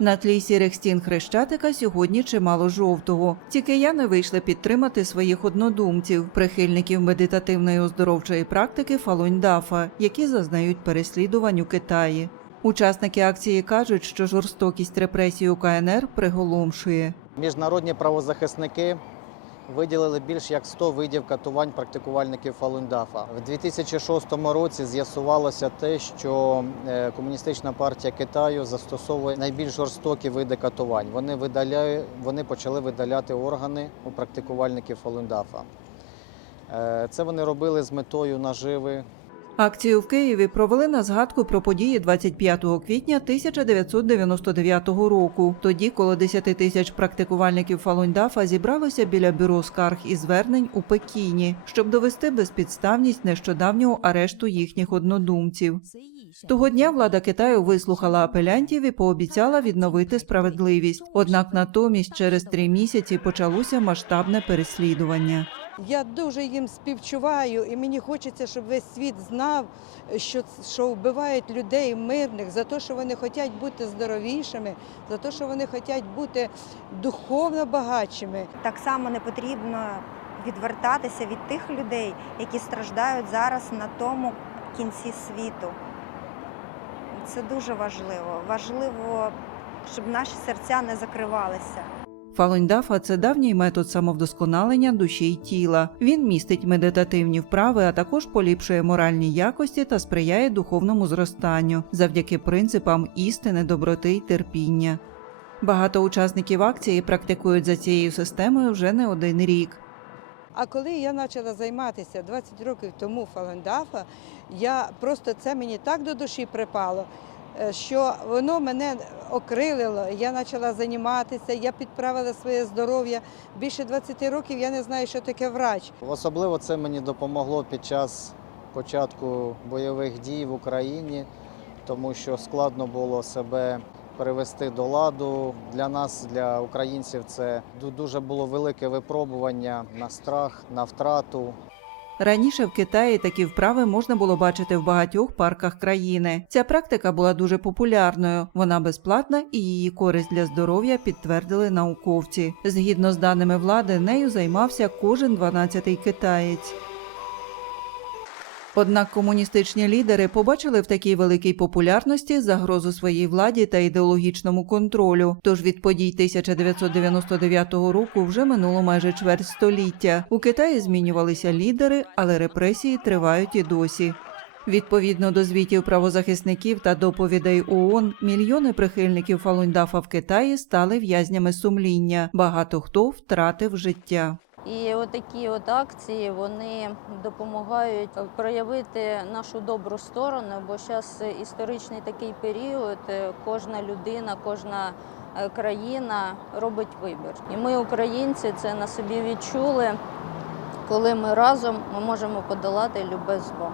На тлі сірих стін Хрещатика сьогодні чимало жовтого. Ці кияни вийшли підтримати своїх однодумців, прихильників медитативної оздоровчої практики Фалунь-Дафа, які зазнають переслідувань у Китаї. Учасники акції кажуть, що жорстокість репресій у КНР приголомшує. Міжнародні правозахисники виділили більш як 100 видів катувань практикувальників Фалундафа. В 2006 році з'ясувалося те, що е, комуністична партія Китаю застосовує найбільш жорстокі види катувань. Вони видаляють, вони почали видаляти органи у практикувальників Фалундафа. Е, Це вони робили з метою наживи Акцію в Києві провели на згадку про події 25 квітня 1999 року. Тоді коло 10 тисяч практикувальників Фалунь-Дафа зібралося біля бюро скарг і звернень у Пекіні, щоб довести безпідставність нещодавнього арешту їхніх однодумців. Того дня влада Китаю вислухала апелянтів і пообіцяла відновити справедливість. Однак натомість через три місяці почалося масштабне переслідування. Я дуже їм співчуваю, і мені хочеться, щоб весь світ знав, що, що вбивають людей мирних за те, що вони хочуть бути здоровішими, за те, що вони хочуть бути духовно багатшими. Так само не потрібно відвертатися від тих людей, які страждають зараз на тому кінці світу. Це дуже важливо. Важливо, щоб наші серця не закривалися. Фалунь-Дафа – це давній метод самовдосконалення душі й тіла. Він містить медитативні вправи, а також поліпшує моральні якості та сприяє духовному зростанню завдяки принципам істини, доброти й терпіння. Багато учасників акції практикують за цією системою вже не один рік. А коли я почала займатися 20 років тому фаландафа, я просто це мені так до душі припало, е, що воно мене окрилило. Я почала займатися, я підправила своє здоров'я. Більше 20 років я не знаю, що таке врач. Особливо це мені допомогло під час початку бойових дій в Україні, тому що складно було себе привести до ладу. Для нас, для українців, це дуже було велике випробування на страх, на втрату. Раніше в Китаї такі вправи можна було бачити в багатьох парках країни. Ця практика була дуже популярною. Вона безплатна і її користь для здоров'я підтвердили науковці. Згідно з даними влади, нею займався кожен 12-й китаєць. Однак комуністичні лідери побачили в такій великій популярності загрозу своїй владі та ідеологічному контролю. Тож від подій 1999 року вже минуло майже чверть століття. У Китаї змінювалися лідери, але репресії тривають і досі. Відповідно до звітів правозахисників та доповідей ООН, мільйони прихильників Фалуньдафа в Китаї стали в'язнями сумління. Багато хто втратив життя. І отакі от акції вони допомагають проявити нашу добру сторону, бо зараз історичний такий період, е, кожна людина, кожна е, країна робить вибір. І ми, українці, це на собі відчули. Коли ми разом ми можемо подолати любе зло.